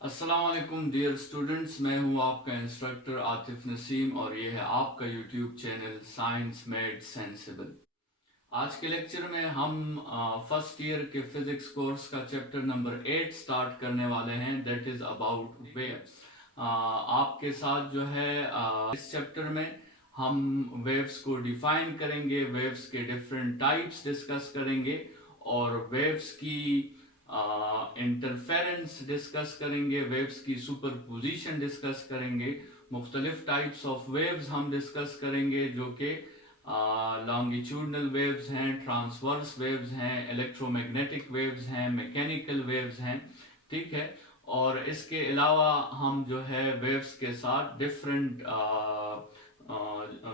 अस्सलाम वालेकुम dear students, मैं हूं आपका इंस्ट्रक्टर आतिफ नसीम और ये है आपका YouTube channel science made sensible. आज के लेक्चर में हम फर्स्ट ईयर के फिजिक्स कोर्स का चैप्टर नंबर 8 स्टार्ट करने वाले हैं, दैट इज अबाउट वेव्स। आपके साथ जो है इस चैप्टर में हम वेव्स को डिफाइन करेंगे, वेव्स के डिफरेंट टाइप्स डिस्कस करेंगे और वेव्स की इंटरफेरेंस डिस्कस करेंगे, वेव्स की सुपरपोजिशन डिस्कस करेंगे, मुख्तलिफ टाइप्स ऑफ वेव्स हम डिस्कस करेंगे जो कि लॉन्गिट्यूडनल वेव्स हैं, ट्रांसवर्स वेव्स हैं, इलेक्ट्रोमैग्नेटिक वेव्स हैं, मैकेनिकल वेव्स हैं, ठीक है। और इसके अलावा हम जो है वेव्स के साथ डिफरेंट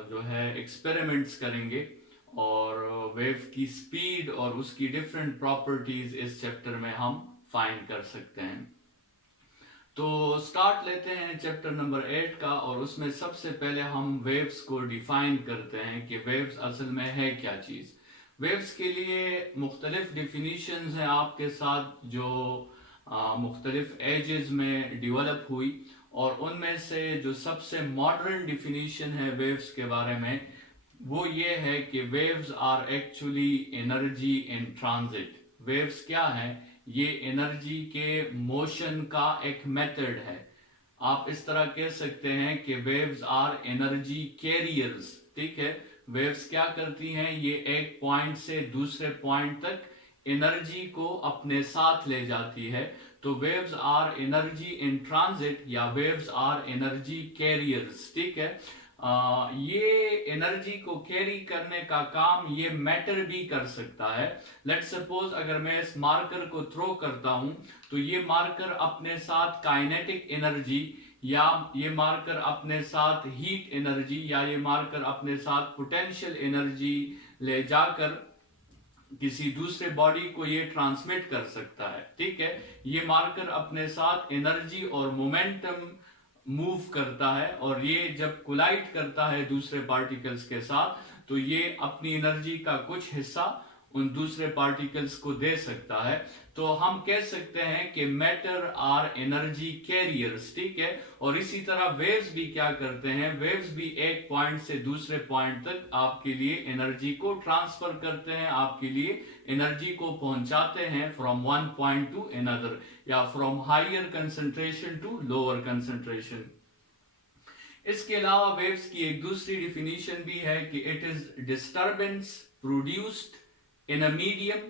जो है एक्सपेरिमेंट्स करेंगे और वेव की स्पीड और उसकी डिफरेंट प्रॉपर्टीज इस चैप्टर में हम फाइंड कर सकते हैं। तो स्टार्ट लेते हैं चैप्टर नंबर 8 का और उसमें सबसे पहले हम वेव्स को डिफाइन करते हैं कि वेव्स असल में है क्या चीज़। वेव्स के लिए मुख्तलिफ डिफिनीशंस हैं आपके साथ जो मुख्तलिफ एजेस में डेवलप हुई, और उनमें से जो सबसे मॉडर्न डिफिनीशन है वेव्स के बारे में वो ये है कि waves are actually energy in transit. Waves क्या है? ये एनर्जी के मोशन का एक मेथड है। आप इस तरह कह सकते हैं कि वेव्स आर एनर्जी कैरियर्स, ठीक है। वेव्स क्या करती हैं? ये एक पॉइंट से दूसरे पॉइंट तक एनर्जी को अपने साथ ले जाती है। तो waves are energy in transit या वेव्स आर एनर्जी कैरियर्स, ठीक है। ये एनर्जी को कैरी करने का काम ये मैटर भी कर सकता है। लेट्स सपोज अगर मैं इस मार्कर को थ्रो करता हूं तो ये मार्कर अपने साथ काइनेटिक एनर्जी या ये मार्कर अपने साथ हीट एनर्जी या ये मार्कर अपने साथ पोटेंशियल एनर्जी ले जाकर किसी दूसरे बॉडी को ये ट्रांसमिट कर सकता है, ठीक है। ये मार्कर अपने साथ एनर्जी और मोमेंटम मूव करता है और ये जब कोलाइड करता है दूसरे पार्टिकल्स के साथ तो ये अपनी एनर्जी का कुछ हिस्सा उन दूसरे पार्टिकल्स को दे सकता है। तो हम कह सकते हैं कि मैटर आर एनर्जी कैरियर्स, ठीक है। और इसी तरह वेव्स भी क्या करते हैं? वेव्स भी एक पॉइंट से दूसरे पॉइंट तक आपके लिए एनर्जी को ट्रांसफर करते हैं, आपके लिए एनर्जी को पहुंचाते हैं from one point to another या from higher concentration to lower concentration. इसके अलावा वेव्स की एक दूसरी डिफिनीशन भी है कि it is disturbance produced in a medium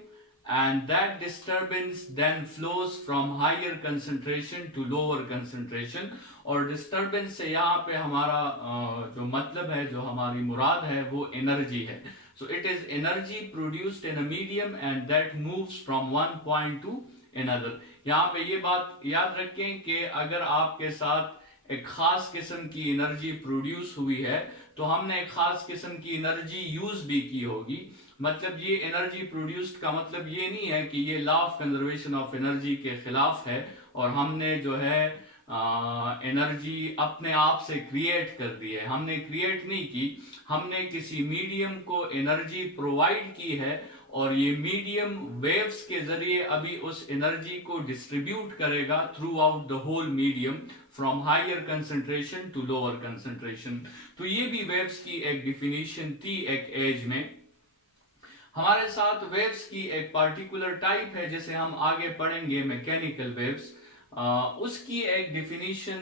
and that disturbance then flows from higher concentration to lower concentration। और disturbance से यहाँ पे हमारा जो मतलब है, जो हमारी मुराद है वो एनर्जी है। so it is energy produced in a medium and that moves from one point to another। यहाँ पे ये बात याद रखें कि अगर आपके साथ एक खास किस्म की एनर्जी प्रोड्यूस हुई है तो हमने एक खास किस्म की एनर्जी यूज भी की होगी। मतलब ये एनर्जी प्रोड्यूस्ड का मतलब ये नहीं है कि ये law of conservation of energy के खिलाफ है और हमने जो है एनर्जी अपने आप से क्रिएट कर दी है। हमने क्रिएट नहीं की, हमने किसी मीडियम को एनर्जी प्रोवाइड की है और ये मीडियम वेव्स के जरिए अभी उस एनर्जी को डिस्ट्रीब्यूट करेगा throughout the whole medium from higher concentration to lower concentration. तो ये भी वेव्स की एक डिफिनीशन थी एक एज में। हमारे साथ वेव्स की एक पार्टिकुलर टाइप है जिसे हम आगे पढ़ेंगे, मैकेनिकल वेव्स। उसकी एक डिफिनीशन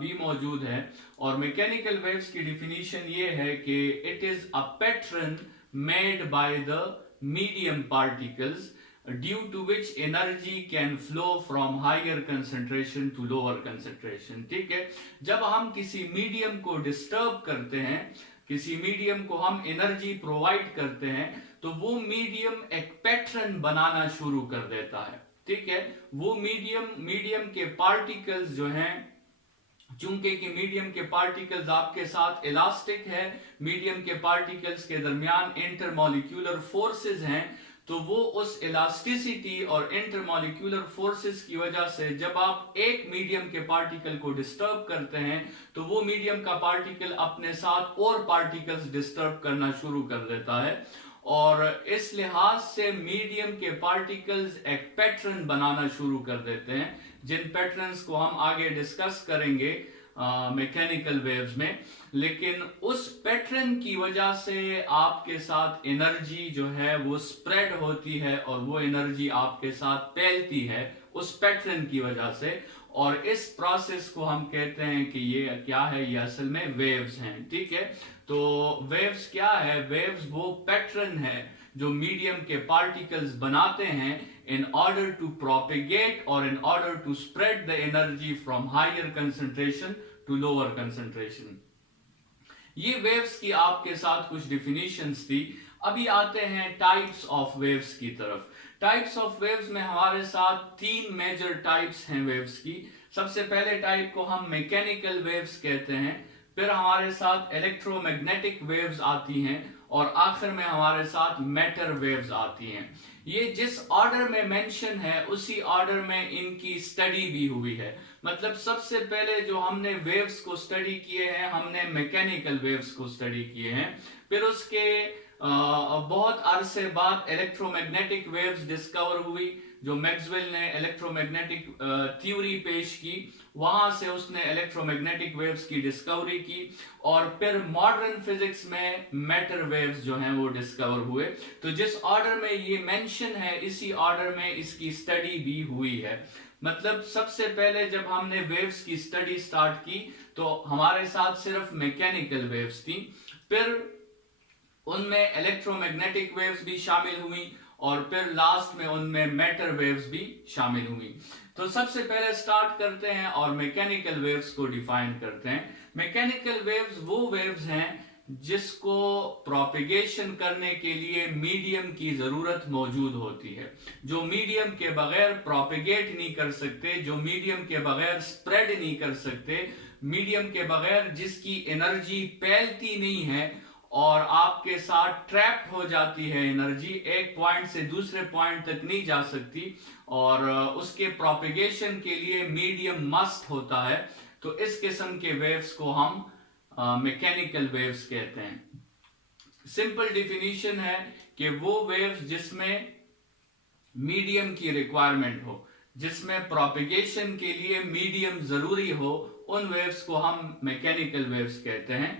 भी मौजूद है और मैकेनिकल वेव्स की डिफिनीशन ये है कि it is a pattern made by the medium particles due to which energy can flow from higher concentration to lower concentration, ठीक है। जब हम किसी मीडियम को डिस्टर्ब करते हैं, किसी मीडियम को हम एनर्जी प्रोवाइड करते हैं तो वो मीडियम एक पैटर्न बनाना शुरू कर देता है, ठीक है। वो मीडियम के पार्टिकल्स जो हैं, चूंकि कि मीडियम के पार्टिकल्स आपके साथ इलास्टिक है, मीडियम के पार्टिकल्स के दरमियान इंटरमॉलिक्यूलर फोर्सेस हैं, तो वो उस इलास्टिसिटी और इंटरमॉलिक्यूलर फोर्सेस की वजह से जब आप एक मीडियम के पार्टिकल को डिस्टर्ब करते हैं तो वो मीडियम का पार्टिकल अपने साथ और पार्टिकल्स डिस्टर्ब करना शुरू कर देता है और इस लिहाज से मीडियम के पार्टिकल्स एक पैटर्न बनाना शुरू कर देते हैं जिन पैटर्न्स को हम आगे डिस्कस करेंगे मैकेनिकल वेव्स में, लेकिन उस पैटर्न की वजह से आपके साथ एनर्जी जो है वो स्प्रेड होती है और वो एनर्जी आपके साथ फैलती है उस पैटर्न की वजह से, और इस प्रोसेस को हम कहते हैं कि ये क्या है, ये असल में वेव्स हैं। ठीक है, तो वेव्स क्या है? वेव्स वो पैटर्न है जो मीडियम के पार्टिकल्स बनाते हैं in order to propagate or in order to spread the energy from higher concentration to lower concentration. ये वेव्स की आपके साथ कुछ डिफिनीशंस थी। अभी आते हैं टाइप्स ऑफ वेव्स की तरफ। टाइप्स ऑफ वेव्स में हमारे साथ 3 मेजर टाइप्स हैं वेव्स की। सबसे पहले टाइप को हम मैकेनिकल वेव्स कहते हैं, फिर हमारे साथ इलेक्ट्रोमैग्नेटिक वेव्स आती हैं और आखिर में हमारे साथ मैटर वेव्स आती हैं। ये जिस ऑर्डर में मेंशन है उसी ऑर्डर में इनकी स्टडी भी हुई है। मतलब सबसे पहले जो हमने वेव्स को स्टडी किए हैं, हमने मैकेनिकल वेव्स को स्टडी किए हैं, फिर उसके बहुत अरसे बाद इलेक्ट्रोमैग्नेटिक वेव्स डिस्कवर हुई, जो मैक्सवेल ने इलेक्ट्रोमैग्नेटिक थ्योरी पेश की, वहां से उसने इलेक्ट्रोमैग्नेटिक वेव्स की डिस्कवरी की, और फिर मॉडर्न फिजिक्स में मैटर वेव्स जो हैं वो डिस्कवर हुए। तो जिस ऑर्डर में ये मेंशन है इसी ऑर्डर में इसकी स्टडी भी हुई है। मतलब सबसे पहले जब हमने वेव्स की स्टडी स्टार्ट की तो हमारे साथ सिर्फ मैकेनिकल वेव्स थी, फिर उनमें इलेक्ट्रोमैग्नेटिक वेव्स भी शामिल हुई और फिर लास्ट में उनमें मैटर वेव्स भी शामिल हुई। तो सबसे पहले स्टार्ट करते हैं और मैकेनिकल वेव्स को डिफाइन करते हैं। मैकेनिकल वेव्स वो वेव्स हैं जिसको प्रोपिगेशन करने के लिए मीडियम की जरूरत मौजूद होती है, जो मीडियम के बगैर प्रोपिगेट नहीं कर सकते, जो मीडियम के बगैर स्प्रेड नहीं कर सकते, मीडियम के बगैर जिसकी एनर्जी फैलती नहीं है और आपके साथ ट्रैप्ड हो जाती है एनर्जी, एक पॉइंट से दूसरे पॉइंट तक नहीं जा सकती, और उसके प्रोपिगेशन के लिए मीडियम मस्ट होता है। तो इस किस्म के वेव्स को हम मैकेनिकल वेव्स कहते हैं। सिंपल डिफिनीशन है कि वो वेव्स जिसमें मीडियम की रिक्वायरमेंट हो, जिसमें प्रोपिगेशन के लिए मीडियम जरूरी हो, उन वेव्स को हम मैकेनिकल वेव्स कहते हैं।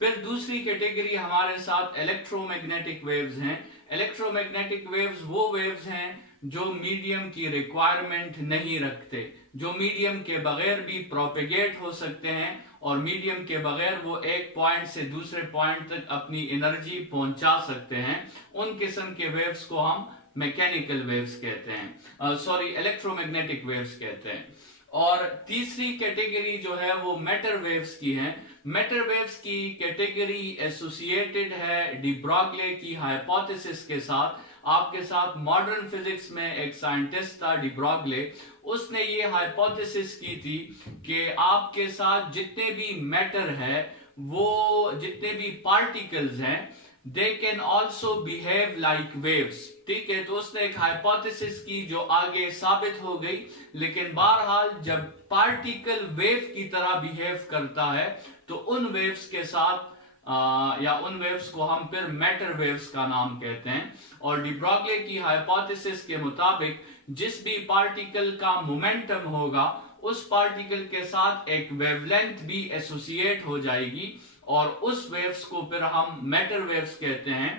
फिर दूसरी कैटेगरी हमारे साथ इलेक्ट्रोमैग्नेटिक वेव्स हैं। इलेक्ट्रोमैग्नेटिक वेव्स वो वेव्स हैं जो मीडियम की रिक्वायरमेंट नहीं रखते, जो मीडियम के बगैर भी प्रोपेगेट हो सकते हैं और मीडियम के बगैर वो एक पॉइंट से दूसरे पॉइंट तक अपनी एनर्जी पहुंचा सकते हैं। उन किस्म के वेव्स को हम मैकेनिकल वेव्स कहते हैं, इलेक्ट्रोमैग्नेटिक वेव्स कहते हैं। और तीसरी कैटेगरी जो है वो मैटर वेव्स की है। मैटर वेव्स की कैटेगरी एसोसिएटेड है डी ब्रॉगले की हाइपोथेसिस के साथ। आपके साथ मॉडर्न फिजिक्स में एक साइंटिस्ट था डी ब्रॉगले, उसने ये हाइपोथेसिस की थी कि आपके साथ जितने भी मैटर है, वो जितने भी पार्टिकल्स हैं, they can also behave like waves. ठीक है, तो उसने एक हाइपोथेसिस की जो आगे साबित हो गई, लेकिन बहरहाल जब पार्टिकल वेव की तरह बिहेव करता है तो उन वेव्स के साथ या उन वेव्स को हम फिर मैटर वेव्स का नाम कहते हैं। और डी ब्रॉगले की हाइपोथेसिस के मुताबिक जिस भी पार्टिकल का मोमेंटम होगा उस पार्टिकल के साथ एक वेवलेंथ भी एसोसिएट हो जाएगी और उस वेव्स को फिर हम मैटर वेव्स कहते हैं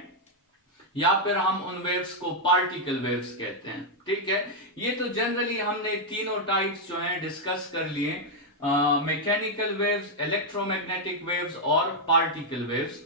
या फिर हम उन वेव्स को पार्टिकल वेव्स कहते हैं। ठीक है, ये तो जनरली हमने तीनों टाइप्स जो हैं डिस्कस कर लिए, मैकेनिकल वेव्स, इलेक्ट्रोमैग्नेटिक वेव्स और पार्टिकल वेव्स।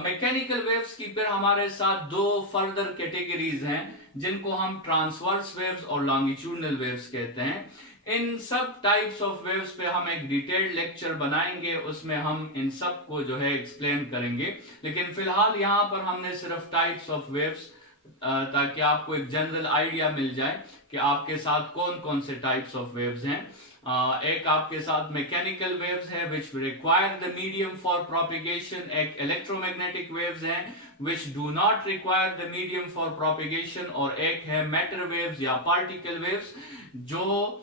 मैकेनिकल वेव्स की फिर हमारे साथ 2 फर्दर कैटेगरीज हैं जिनको हम ट्रांसवर्स वेव्स और लॉन्गिट्यूडनल वेव्स कहते हैं। इन सब टाइप्स ऑफ वेव्स पे हम एक डिटेल्ड लेक्चर बनाएंगे, उसमें हम इन सब को जो है एक्सप्लेन करेंगे, लेकिन फिलहाल यहाँ पर हमने सिर्फ टाइप्स ऑफ वेव्स ताकि आपको एक जनरल आइडिया मिल जाए कि आपके साथ कौन कौन से टाइप्स ऑफ वेव्स हैं। एक आपके साथ मैकेनिकल वेव्स है which require the medium for propagation, एक इलेक्ट्रोमैग्नेटिक वेव्स हैं which do not require the medium for propagation, और एक है मैटर वेव्स या पार्टिकल वेव्स जो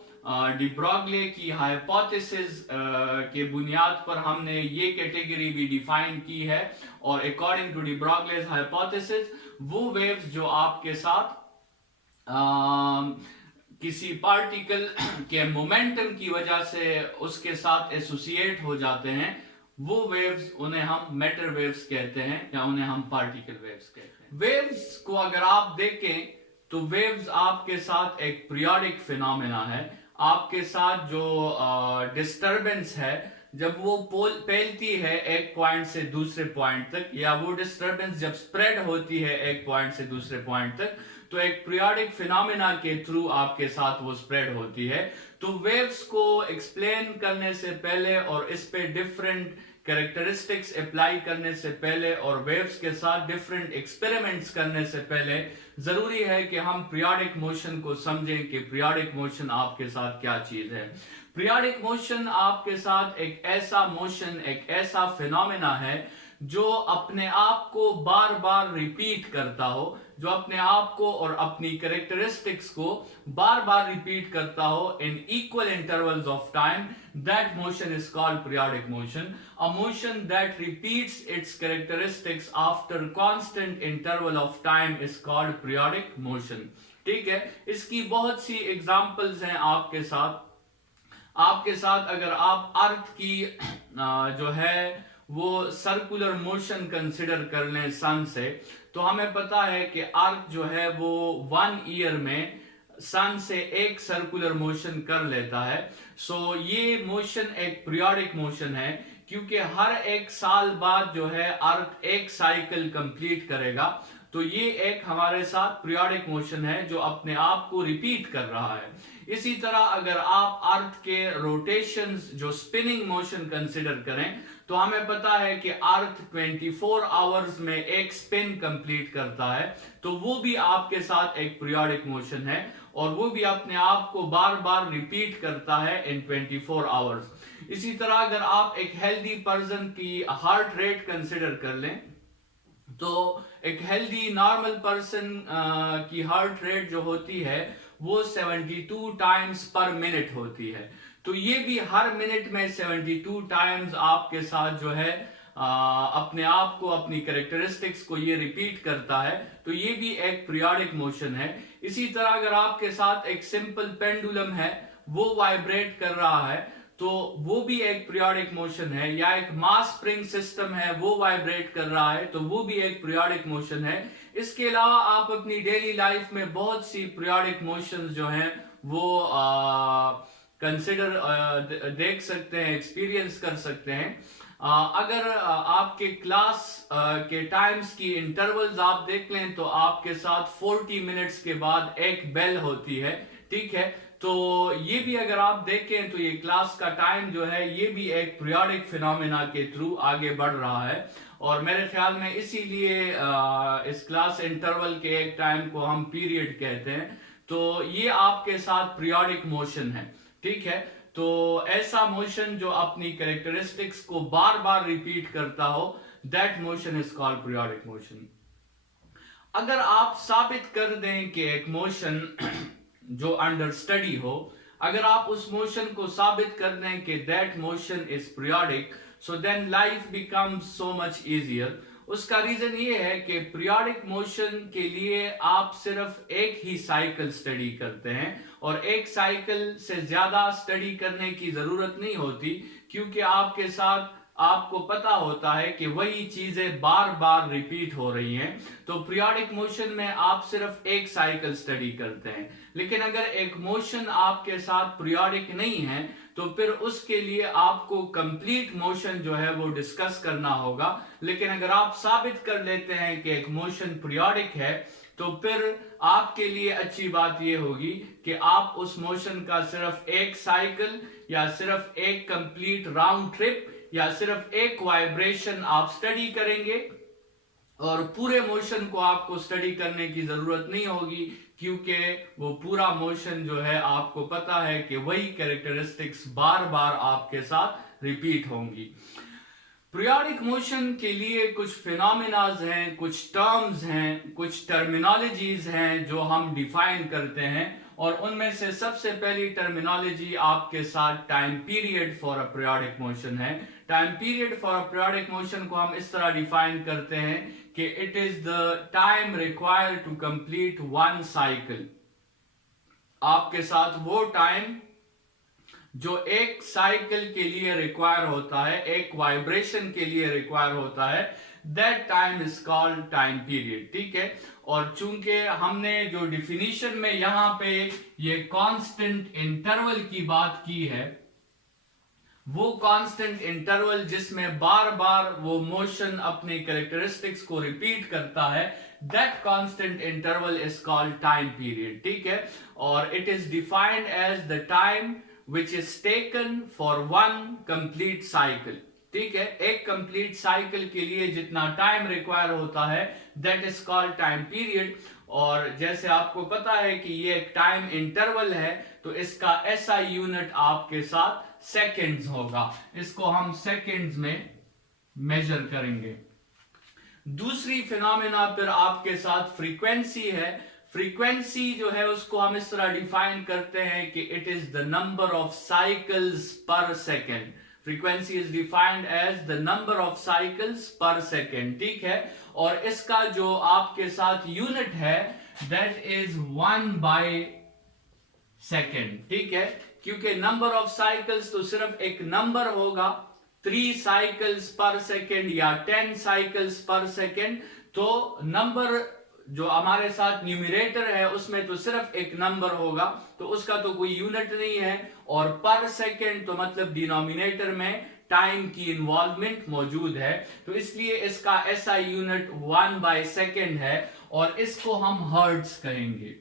डी ब्रॉगले की हाइपोथेसिस के बुनियाद पर हमने ये कैटेगरी भी डिफाइन की है। और अकॉर्डिंग टू डी ब्रॉगलेस हाइपोथेसिस वो वेव्स जो आपके साथ किसी पार्टिकल के मोमेंटम की वजह से उसके साथ एसोसिएट हो जाते हैं, वो वेव्स उन्हें हम मैटर वेव्स कहते हैं या उन्हें हम पार्टिकल वेव्स कहते हैं। वेव्स को अगर आप देखें तो वेव्स आपके साथ एक पीरियोडिक फिनोमेना है। आपके साथ जो डिस्टरबेंस है, जब वो फैलती है एक पॉइंट से दूसरे पॉइंट तक, या वो डिस्टरबेंस जब स्प्रेड होती है एक पॉइंट से दूसरे पॉइंट तक, तो एक पीरियोडिक फिनोमेना के थ्रू आपके साथ वो स्प्रेड होती है। तो वेव्स को एक्सप्लेन करने से पहले और इस पे डिफरेंट कैरेक्टरिस्टिक्स अप्लाई करने से पहले और वेव्स के साथ डिफरेंट एक्सपेरिमेंट्स करने से पहले जरूरी है कि हम पीरियोडिक मोशन को समझें कि पीरियोडिक मोशन आपके साथ क्या चीज है। पीरियोडिक मोशन आपके साथ एक ऐसा मोशन, एक ऐसा फिनोमेना है जो अपने आप को बार बार रिपीट करता हो, जो अपने आप को और अपनी कैरेक्टरिस्टिक्स को बार बार रिपीट करता हो in equal intervals of time. That motion is called periodic motion. A motion that repeats it's characteristics after constant interval of time is called periodic motion. ठीक है, इसकी बहुत सी एग्जांपल्स हैं आपके साथ अगर आप अर्थ की जो है वो सर्कुलर मोशन कंसिडर कर लें सन से, तो हमें पता है कि अर्थ जो है वो 1 ईयर में सन से एक सर्कुलर मोशन कर लेता है। सो ये मोशन एक पीरियोडिक मोशन है, क्योंकि हर एक साल बाद जो है अर्थ एक साइकिल कंप्लीट करेगा। तो ये एक हमारे साथ पीरियोडिक मोशन है जो अपने आप को रिपीट कर रहा है। इसी तरह अगर आप अर्थ के रोटेशंस, जो स्पिनिंग मोशन कंसिडर करें, तो हमें पता है कि अर्थ 24 आवर्स में एक स्पिन कंप्लीट करता है। तो वो भी आपके साथ एक पीरियोडिक मोशन है और वो भी अपने आप को बार बार रिपीट करता है इन 24 आवर्स। इसी तरह अगर आप एक हेल्दी पर्सन की हार्ट रेट कंसिडर कर लें, तो एक हेल्दी नॉर्मल पर्सन की हार्ट रेट जो होती है वो 72 टाइम्स पर मिनट होती है। तो ये भी हर मिनट में 72 टाइम्स आपके साथ जो है अपने आप को, अपनी कैरेक्टरिस्टिक्स को ये रिपीट करता है। तो ये भी एक पीरियोडिक मोशन है। इसी तरह अगर आपके साथ एक सिंपल पेंडुलम है, वो वाइब्रेट कर रहा है, तो वो भी एक पीरियोडिक मोशन है। या एक मास स्प्रिंग सिस्टम है, वो वाइब्रेट कर रहा है, तो वो भी एक पीरियोडिक मोशन है। इसके अलावा आप अपनी डेली लाइफ में बहुत सी पीरियोडिक मोशंस जो हैं वो कंसिडर देख सकते हैं, एक्सपीरियंस कर सकते हैं। अगर आपके क्लास के टाइम्स की इंटरवल्स आप देख लें, तो आपके साथ 40 मिनट्स के बाद एक बेल होती है। ठीक है, तो ये भी अगर आप देखें तो ये क्लास का टाइम जो है ये भी एक पीरियोडिक फिनोमेना के थ्रू आगे बढ़ रहा है। और मेरे ख्याल में इसीलिए इस क्लास इंटरवल के एक टाइम को हम पीरियड कहते हैं। तो ये आपके साथ पीरियोडिक मोशन है। ठीक है, तो ऐसा मोशन जो अपनी कैरेक्टरिस्टिक्स को बार बार रिपीट करता हो, that motion is called periodic motion. अगर आप साबित कर दें कि एक मोशन जो अंडर स्टडी हो, अगर आप उस मोशन को साबित कर दें कि that motion is periodic, so then life becomes so much easier. उसका रीजन ये है कि पीरियोडिक मोशन के लिए आप सिर्फ एक ही साइकिल स्टडी करते हैं और एक साइकिल से ज्यादा स्टडी करने की जरूरत नहीं होती, क्योंकि आपके साथ आपको पता होता है कि वही चीजें बार बार रिपीट हो रही हैं। तो पीरियोडिक मोशन में आप सिर्फ एक साइकिल स्टडी करते हैं। लेकिन अगर एक मोशन आपके साथ पीरियोडिक नहीं है, तो फिर उसके लिए आपको कंप्लीट मोशन जो है वो डिस्कस करना होगा। लेकिन अगर आप साबित कर लेते हैं कि एक मोशन पीरियोडिक है, तो फिर आपके लिए अच्छी बात यह होगी कि आप उस मोशन का सिर्फ एक साइकिल या सिर्फ एक कंप्लीट राउंड ट्रिप या सिर्फ एक वाइब्रेशन आप स्टडी करेंगे और पूरे मोशन को आपको स्टडी करने की जरूरत नहीं होगी, क्योंकि वो पूरा मोशन जो है आपको पता है कि वही कैरेक्टरिस्टिक्स बार बार आपके साथ रिपीट होंगी। पीरियोडिक मोशन के लिए कुछ फिनोमेनाज हैं, कुछ टर्म्स हैं, कुछ टर्मिनोलॉजीज हैं जो हम डिफाइन करते हैं। और उनमें से सबसे पहली टर्मिनोलॉजी आपके साथ time period for a periodic motion है। Time period for a periodic motion को हम इस तरह डिफाइन करते हैं कि it is the time required to complete one cycle. आपके साथ वो टाइम जो एक साइकिल के लिए रिक्वायर होता है, एक वाइब्रेशन के लिए रिक्वायर होता है, that time is called time period. ठीक है, और चूंकि हमने जो डिफिनीशन में यहां पे ये कांस्टेंट इंटरवल की बात की है, वो कांस्टेंट इंटरवल जिसमें बार बार वो मोशन अपने कैरेक्टरिस्टिक्स को रिपीट करता है, that constant interval is called time period. ठीक है, और it is defined as the time which is taken for one complete cycle. ठीक है, एक कंप्लीट साइकिल के लिए जितना टाइम रिक्वायर होता है, that is called time period. और जैसे आपको पता है कि ये एक टाइम इंटरवल है, तो इसका SI यूनिट आपके साथ सेकेंड्स होगा, इसको हम सेकेंड्स में मेजर करेंगे। दूसरी फिनोमेना फिर आपके साथ फ्रीक्वेंसी है। फ्रीक्वेंसी जो है उसको हम इस तरह डिफाइन करते हैं कि it is the number of cycles per second. Frequency is defined as the number of cycles per second. ठीक है, और इसका जो आपके साथ यूनिट है दैट इज 1/सेकेंड। ठीक है, क्योंकि नंबर ऑफ साइकिल्स तो सिर्फ एक नंबर होगा, 3 साइकिल्स पर सेकेंड या 10 साइकिल्स पर सेकेंड, तो नंबर जो हमारे साथ न्यूमरेटर है उसमें तो सिर्फ एक नंबर होगा, तो उसका तो कोई यूनिट नहीं है, और पर सेकेंड तो मतलब डिनोमिनेटर में टाइम की इन्वॉल्वमेंट मौजूद है, तो इसलिए इसका SI यूनिट 1/सेकेंड है, और इसको हम हर्ट्ज कहेंगे।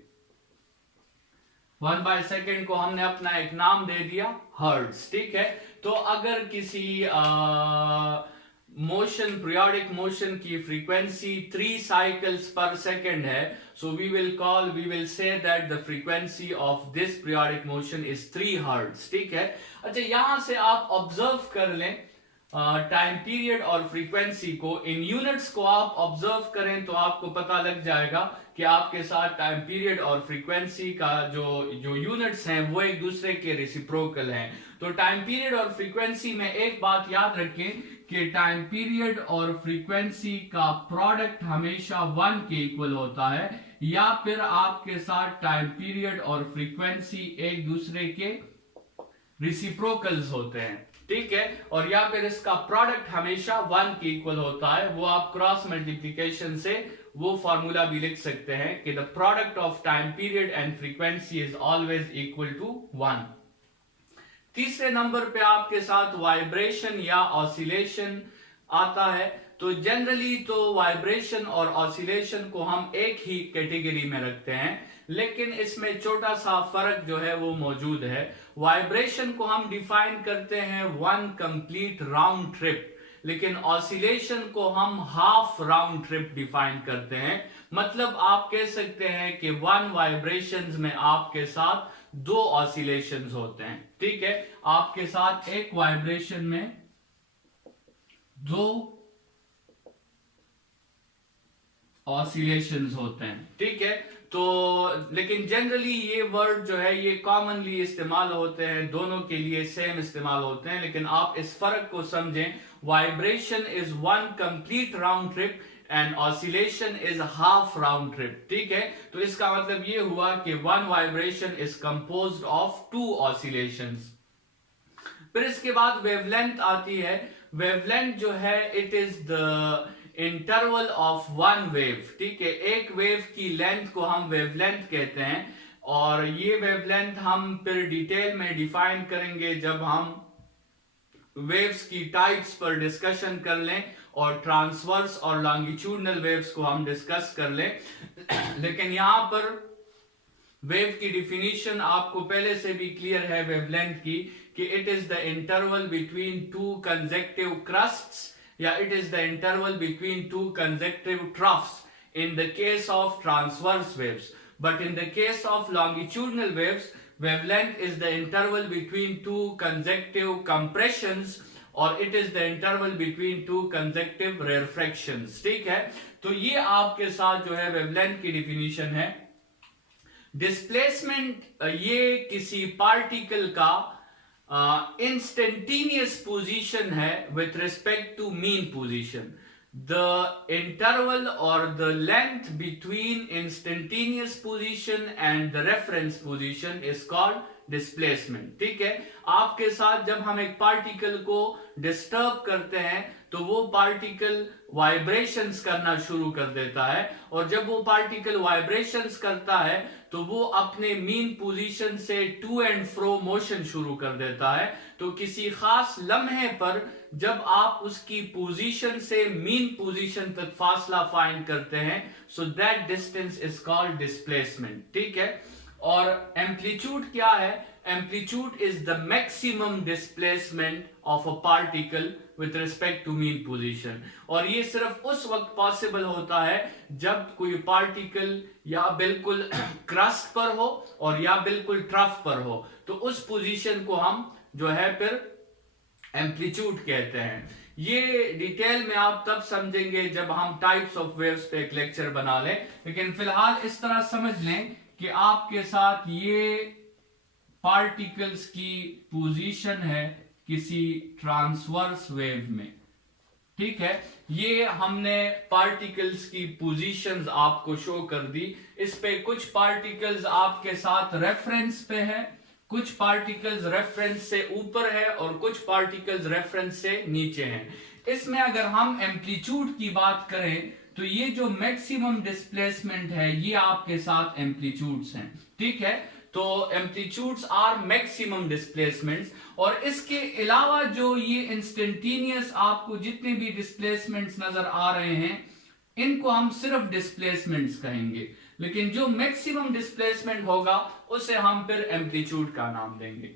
1/सेकेंड को हमने अपना एक नाम दे दिया, हर्ट्ज। ठीक है, तो अगर किसी मोशन, पीरियोडिक मोशन की फ्रीक्वेंसी 3 साइकिल्स पर सेकेंड है, so we will say that the frequency of this periodic motion is 3 hertz. ठीक है, अच्छा यहां से आप ऑब्जर्व कर लें टाइम पीरियड और फ्रीक्वेंसी को, इन यूनिट्स को आप ऑब्जर्व करें तो आपको पता लग जाएगा कि आपके साथ टाइम पीरियड और फ्रीक्वेंसी का जो यूनिट्स हैं वो एक दूसरे के रेसिप्रोकल हैं। तो टाइम पीरियड और फ्रीक्वेंसी में एक बात याद रखें कि टाइम पीरियड और फ्रीक्वेंसी का प्रोडक्ट हमेशा 1 के इक्वल होता है, या फिर आपके साथ टाइम पीरियड और फ्रीक्वेंसी एक दूसरे के रेसिप्रोकल्स होते हैं। ठीक है, और या फिर इसका प्रोडक्ट हमेशा 1 के इक्वल होता है। वो आप क्रॉस मल्टीप्लिकेशन से वो फॉर्मूला भी लिख सकते हैं कि the product of time period and frequency is always equal to 1। तीसरे नंबर पे आपके साथ वाइब्रेशन या ऑसिलेशन आता है। तो जनरली तो वाइब्रेशन और ऑसिलेशन को हम एक ही कैटेगरी में रखते हैं, लेकिन इसमें छोटा सा फर्क जो है वो मौजूद है। वाइब्रेशन को हम डिफाइन करते हैं 1 कंप्लीट राउंड ट्रिप, लेकिन ऑसिलेशन को हम हाफ राउंड ट्रिप डिफाइन करते हैं। मतलब आप कह सकते हैं कि 1 वाइब्रेशंस में आपके साथ 2 ऑसिलेशंस होते हैं। ठीक है, आपके साथ एक वाइब्रेशन में 2 ऑसिलेशंस होते हैं। ठीक है, तो लेकिन जनरली ये वर्ड जो है ये कॉमनली इस्तेमाल होते हैं, दोनों के लिए सेम इस्तेमाल होते हैं, लेकिन आप इस फर्क को समझें। Vibration is 1 complete round trip and oscillation is half round trip. ठीक है, तो इसका मतलब ये हुआ कि 1 vibration is composed of 2 oscillations. फिर इसके बाद वेवलेंथ आती है। वेवलेंथ जो है it is the interval of 1 wave. ठीक है, एक वेव की लेंथ को हम वेवलेंथ कहते हैं, और ये वेवलेंथ हम फिर डिटेल में डिफाइन करेंगे जब हम वेव्स की टाइप्स पर डिस्कशन कर लें और ट्रांसवर्स और लॉन्गिट्यूडनल वेव्स को हम डिस्कस कर लें। लेकिन यहां पर वेव की डिफिनीशन आपको पहले से भी क्लियर है वेवलेंथ की, कि it is the interval between 2 consecutive crusts, या it is the interval between 2 consecutive troughs in the case of transverse waves. But in the case of longitudinal waves, wavelength is the interval between 2 consecutive compressions, or it is the interval between 2 consecutive rarefactions. ठीक है, तो ये आपके साथ जो है wavelength की definition है। Displacement ये किसी particle का इंस्टेंटेनियस पोजीशन है with respect to mean position. the interval or the length between instantaneous position and the reference position is called displacement. ठीक है, आपके साथ जब हम एक पार्टिकल को डिस्टर्ब करते हैं तो वो पार्टिकल वाइब्रेशंस करना शुरू कर देता है, और जब वो पार्टिकल वाइब्रेशंस करता है तो वो अपने मीन पोजीशन से टू एंड फ्रो मोशन शुरू कर देता है। तो किसी खास लम्हे पर जब आप उसकी पोजीशन से मीन पोजीशन तक फासला फाइंड करते हैं, so that distance is called displacement. ठीक है, और एम्पलीट्यूड क्या है? Amplitude is the maximum displacement of a particle with respect to mean position, और ये सिर्फ उस वक्त पॉसिबल होता है जब कोई पार्टिकल या बिल्कुल क्रस्ट पर हो और या बिल्कुल ट्रफ पर हो, तो उस पोजीशन को हम जो है फिर एम्पलीट्यूड कहते हैं। ये डिटेल में आप तब समझेंगे जब हम टाइप्स ऑफ वेव्स पे एक लेक्चर बना लें, लेकिन फिलहाल इस तरह समझ लें कि आपके साथ ये पार्टिकल्स की पोजीशन है किसी ट्रांसवर्स वेव में। ठीक है, ये हमने पार्टिकल्स की पोजीशंस आपको शो कर दी। इस पे कुछ पार्टिकल्स आपके साथ रेफरेंस पे है, कुछ पार्टिकल्स रेफरेंस से ऊपर है और कुछ पार्टिकल्स रेफरेंस से नीचे हैं। इसमें अगर हम एम्पलीट्यूड की बात करें तो ये जो मैक्सिमम डिस्प्लेसमेंट है ये आपके साथ एम्पलीट्यूड्स हैं। ठीक है, तो एम्पलीट्यूड्स आर मैक्सिमम डिस्प्लेसमेंट्स, और इसके अलावा जो ये इंस्टेंटेनियस आपको जितने भी डिस्प्लेसमेंट्स नजर आ रहे हैं इनको हम सिर्फ डिस्प्लेसमेंट्स कहेंगे, लेकिन जो मैक्सिमम डिस्प्लेसमेंट होगा उसे हम फिर एम्पलीट्यूड का नाम देंगे।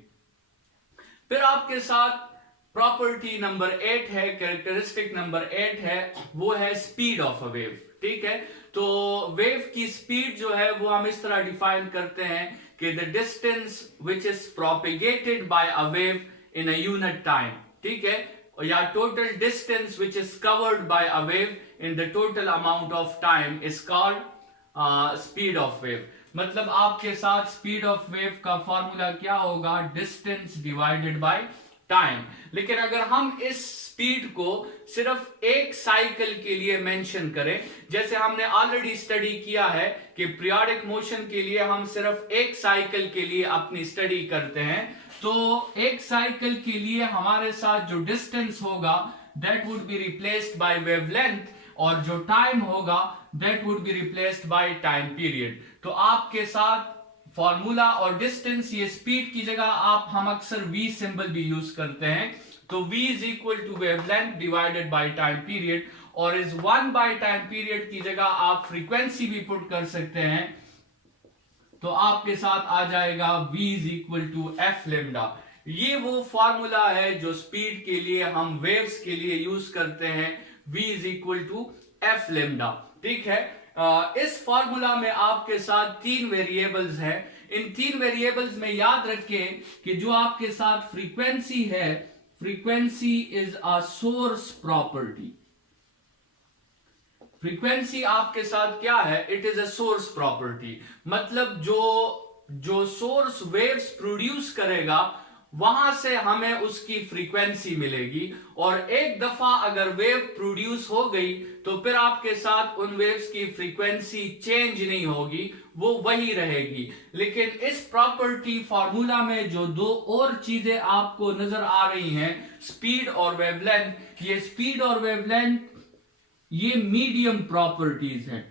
फिर आपके साथ प्रॉपर्टी नंबर 8 है, कैरेक्टरिस्टिक नंबर 8 है, वो है स्पीड ऑफ अ वेव। ठीक है, तो वेव की स्पीड जो है वो हम इस तरह डिफाइन करते हैं कि the distance which is propagated by a wave in a unit time. ठीक है, या total distance which is covered by a wave in the total amount of time is called speed of wave. मतलब आपके साथ speed of wave का formula क्या होगा? Distance divided by time. लेकिन अगर हम इस स्पीड को सिर्फ एक साइकिल के लिए मेंशन करें, जैसे हमने ऑलरेडी स्टडी किया है कि पीरियोडिक मोशन के लिए हम सिर्फ एक साइकिल के लिए अपनी स्टडी करते हैं, तो एक साइकिल के लिए हमारे साथ जो डिस्टेंस होगा that would be replaced by wavelength, और जो टाइम होगा that would be replaced by time period. तो आपके साथ फॉर्मूला और डिस्टेंस, ये स्पीड की जगह हम अक्सर v सिंबल भी यूज करते हैं, तो v is equal to wavelength divided by time period, और इस 1 बाय टाइम पीरियड की जगह आप फ्रीक्वेंसी भी पुट कर सकते हैं, तो आपके साथ आ जाएगा v is equal to F lambda. ये वो फॉर्मूला है जो स्पीड के लिए हम वेव्स के लिए यूज करते हैं, v is equal to F lambda. ठीक है, इस फॉर्मूला में आपके साथ 3 वेरिएबल्स हैं। इन 3 वेरिएबल्स में याद रखें कि जो आपके साथ फ्रीक्वेंसी है, frequency is a source property. Frequency आपके साथ क्या है? It is a source property. मतलब जो सोर्स वेव्स प्रोड्यूस करेगा वहां से हमें उसकी फ्रीक्वेंसी मिलेगी, और एक दफा अगर वेव प्रोड्यूस हो गई तो फिर आपके साथ उन वेव्स की फ्रीक्वेंसी चेंज नहीं होगी, वो वही रहेगी। लेकिन इस प्रॉपर्टी फॉर्मूला में जो 2 और चीजें आपको नजर आ रही हैं, स्पीड और वेवलेंथ, ये स्पीड और वेवलेंथ ये मीडियम प्रॉपर्टीज हैं।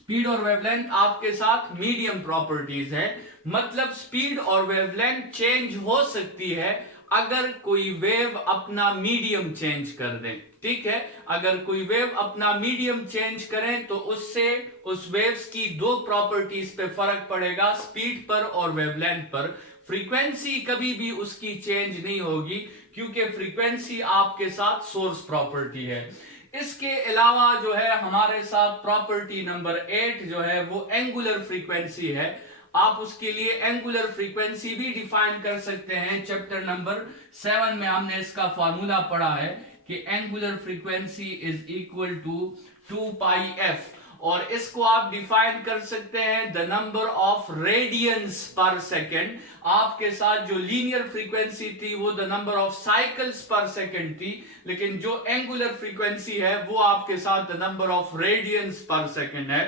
स्पीड और वेवलेंथ आपके साथ मीडियम प्रॉपर्टीज है, मतलब स्पीड और वेवलेंथ चेंज हो सकती है अगर कोई वेव अपना मीडियम चेंज कर दे। ठीक है, अगर कोई वेव अपना मीडियम चेंज करें तो उससे उस वेव्स की 2 प्रॉपर्टीज पे फर्क पड़ेगा, स्पीड पर और वेवलेंथ पर। फ्रीक्वेंसी कभी भी उसकी चेंज नहीं होगी क्योंकि फ्रीक्वेंसी आपके साथ सोर्स प्रॉपर्टी है। इसके अलावा जो है हमारे साथ प्रॉपर्टी नंबर 8 जो है वो एंगुलर फ्रीक्वेंसी है। आप उसके लिए एंगुलर फ्रीक्वेंसी भी डिफाइन कर सकते हैं। चैप्टर नंबर 7 में हमने इसका फॉर्मूला पढ़ा है कि angular frequency is equal to 2 pi F, और इसको आप डिफाइन कर सकते हैं the number of radians per second. आपके साथ जो लीनियर फ्रीक्वेंसी थी वो the number of cycles per second थी, लेकिन जो एंगुलर फ्रीक्वेंसी है वो आपके साथ the number of radians per second है।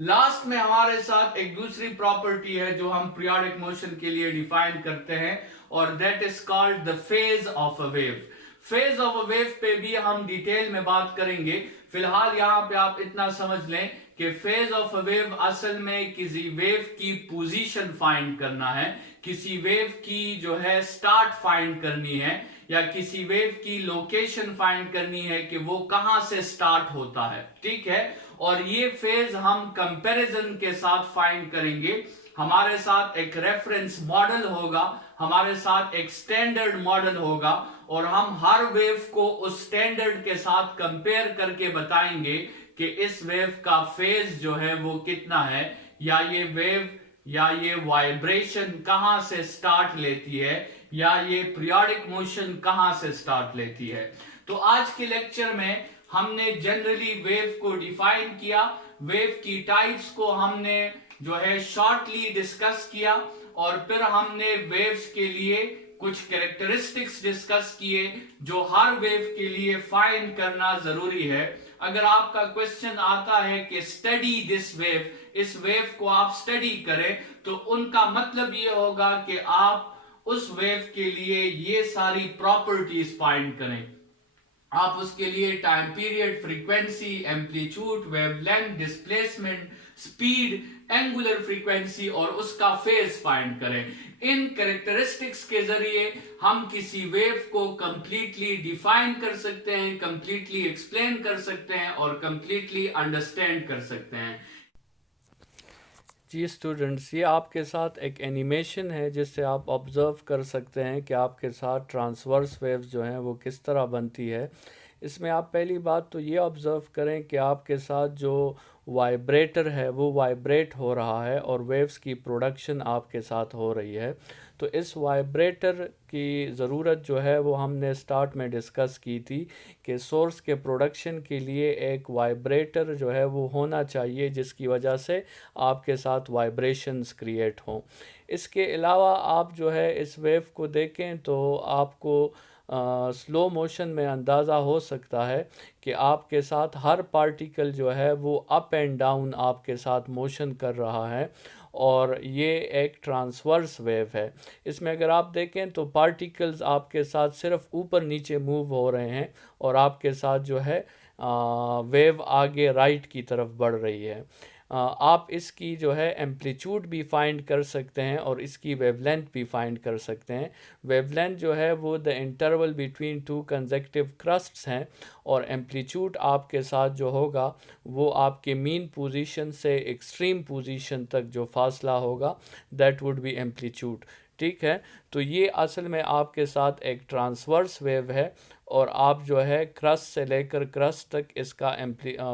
लास्ट में हमारे साथ एक दूसरी प्रॉपर्टी है जो हम पीरियोडिक मोशन के लिए डिफाइन करते हैं, और that is called the phase of a wave. Phase of a wave पे भी हम डिटेल में बात करेंगे। फिलहाल यहां पे आप इतना समझ लें कि फेज ऑफ अ वेव असल में किसी वेव की पोजीशन फाइंड करना है, किसी वेव की जो है स्टार्ट फाइंड करनी है, या किसी वेव की लोकेशन फाइंड करनी है कि वो कहां से स्टार्ट होता है। ठीक है, और ये फेज हम कंपैरिजन के साथ फाइंड करेंगे। हमारे साथ एक रेफरेंस मॉडल होगा, हमारे साथ एक स्टैंडर्ड मॉडल होगा, और हम हर वेव को उस स्टैंडर्ड के साथ कंपेयर करके बताएंगे कि इस वेव का फेज जो है वो कितना है, या ये वेव या ये वाइब्रेशन कहां से स्टार्ट लेती है, या ये पीरियोडिक मोशन कहां से स्टार्ट लेती है। तो आज के लेक्चर में हमने जनरली वेव को डिफाइन किया, वेव की टाइप्स को हमने जो है शॉर्टली डिस्कस किया, और फिर हमने वेव्स के लिए कुछ कैरेक्टरिस्टिक्स डिस्कस किए जो हर वेव के लिए फाइंड करना जरूरी है। अगर आपका क्वेश्चन आता है कि स्टडी दिस वेव, इस वेव को आप स्टडी करें, तो उनका मतलब ये होगा कि आप उस वेव के लिए ये सारी प्रॉपर्टीज फाइंड करें। आप उसके लिए time period, frequency, amplitude, wavelength, displacement, speed, angular frequency और उसका फेज फाइंड करें। इन कैरेक्टरिस्टिक्स के जरिए हम किसी वेव को कंप्लीटली डिफाइन कर सकते हैं, कंप्लीटली एक्सप्लेन कर सकते हैं और कंप्लीटली अंडरस्टैंड कर सकते हैं। जी स्टूडेंट्स, ये आपके साथ एक एनिमेशन है जिससे आप ऑब्ज़र्व कर सकते हैं कि आपके साथ ट्रांसवर्स वेव्स जो हैं वो किस तरह बनती है। इसमें आप पहली बात तो ये ऑब्ज़र्व करें कि आपके साथ जो वाइब्रेटर है वो वाइब्रेट हो रहा है और वेव्स की प्रोडक्शन आपके साथ हो रही है। तो इस वाइब्रेटर की ज़रूरत जो है वो हमने स्टार्ट में डिस्कस की थी कि सोर्स के प्रोडक्शन के लिए एक वाइब्रेटर जो है वो होना चाहिए जिसकी वजह से आपके साथ वाइब्रेशंस क्रिएट हों। इसके अलावा आप जो है इस वेव को देखें तो आपको स्लो मोशन में अंदाज़ा हो सकता है कि आपके साथ हर पार्टिकल जो है वो अप एंड डाउन आपके साथ मोशन कर रहा है, और ये एक ट्रांसवर्स वेव है। इसमें अगर आप देखें तो पार्टिकल्स आपके साथ सिर्फ ऊपर नीचे मूव हो रहे हैं और आपके साथ जो है वेव आगे राइट की तरफ बढ़ रही है। आप इसकी जो है एम्पलीट्यूड भी फाइंड कर सकते हैं और इसकी वेवलेंथ भी फाइंड कर सकते हैं। वेवलेंथ जो है वो the interval between two consecutive crusts हैं, और एम्पलीट्यूड आपके साथ जो होगा वो आपके मीन पोजीशन से एक्सट्रीम पोजीशन तक जो फासला होगा दैट वुड बी एम्पलीट्यूड। ठीक है, तो ये असल में आपके साथ एक ट्रांसवर्स वेव है, और आप जो है क्रस्ट से लेकर क्रस्ट तक इसका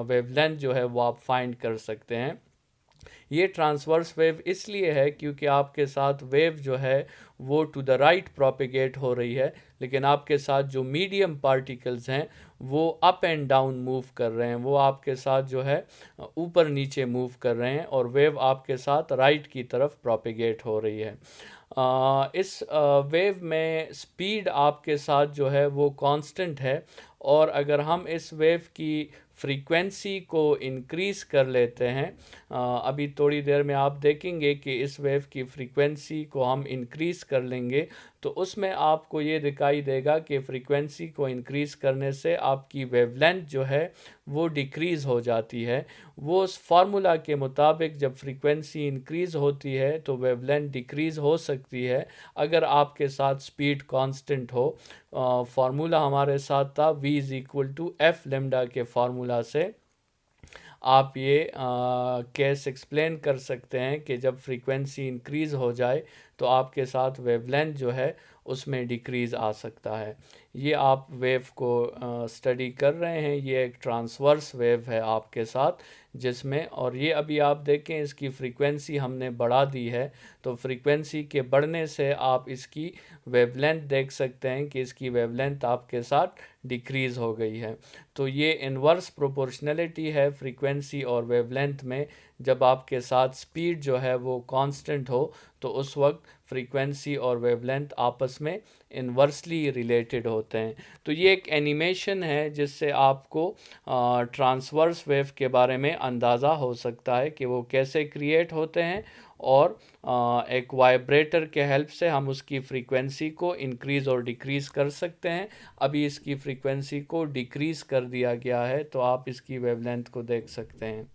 वेवलेंथ जो है वो आप फाइंड कर सकते हैं। ये ट्रांसवर्स वेव इसलिए है क्योंकि आपके साथ वेव जो है वो टू द राइट प्रोपिगेट हो रही है, लेकिन आपके साथ जो मीडियम पार्टिकल्स हैं वो अप एंड डाउन मूव कर रहे हैं, वो आपके साथ जो है ऊपर नीचे मूव कर रहे हैं, और वेव आपके साथ राइट की तरफ प्रोपिगेट हो रही है। इस वेव में स्पीड आपके साथ जो है वो कांस्टेंट है, और अगर हम इस वेव की फ्रीक्वेंसी को इंक्रीज़ कर लेते हैं, अभी थोड़ी देर में आप देखेंगे कि इस वेव की फ्रीक्वेंसी को हम इंक्रीज़ कर लेंगे तो उसमें आपको ये दिखाई देगा कि फ्रीक्वेंसी को इंक्रीज़ करने से आपकी वेवलेंथ जो है वो डिक्रीज़ हो जाती है। वो उस फार्मूला के मुताबिक जब फ्रीक्वेंसी इंक्रीज़ होती है तो वेवलेंथ डिक्रीज़ हो सकती है अगर आपके साथ स्पीड कांस्टेंट हो। फार्मूला हमारे साथ था v is equal to F lambda के फार्मूला से आप ये केस एक्सप्लेन कर सकते हैं कि जब फ्रीक्वेंसी इंक्रीज़ हो जाए तो आपके साथ वेवलेंथ जो है उसमें डिक्रीज़ आ सकता है। ये आप वेव को स्टडी कर रहे हैं, ये एक ट्रांसवर्स वेव है आपके साथ जिसमें, और ये अभी आप देखें इसकी फ्रीक्वेंसी हमने बढ़ा दी है, तो फ्रीक्वेंसी के बढ़ने से आप इसकी वेवलेंथ देख सकते हैं कि इसकी वेवलेंथ आपके साथ डिक्रीज़ हो गई है। तो ये इन्वर्स प्रोपोर्शनलिटी है फ्रीक्वेंसी और वेवलेंथ में। जब आपके साथ स्पीड जो है वो कांस्टेंट हो तो उस वक्त फ्रीक्वेंसी और वेवलेंथ आपस में इन्वर्सली रिलेटेड होते हैं। तो ये एक एनिमेशन है जिससे आपको ट्रांसवर्स वेव के बारे में अंदाज़ा हो सकता है कि वो कैसे क्रिएट होते हैं, और एक वाइब्रेटर के हेल्प से हम उसकी फ्रीक्वेंसी को इंक्रीज़ और डिक्रीज़ कर सकते हैं। अभी इसकी फ्रीक्वेंसी को डिक्रीज़ कर दिया गया है, तो आप इसकी वेवलेंथ को देख सकते हैं।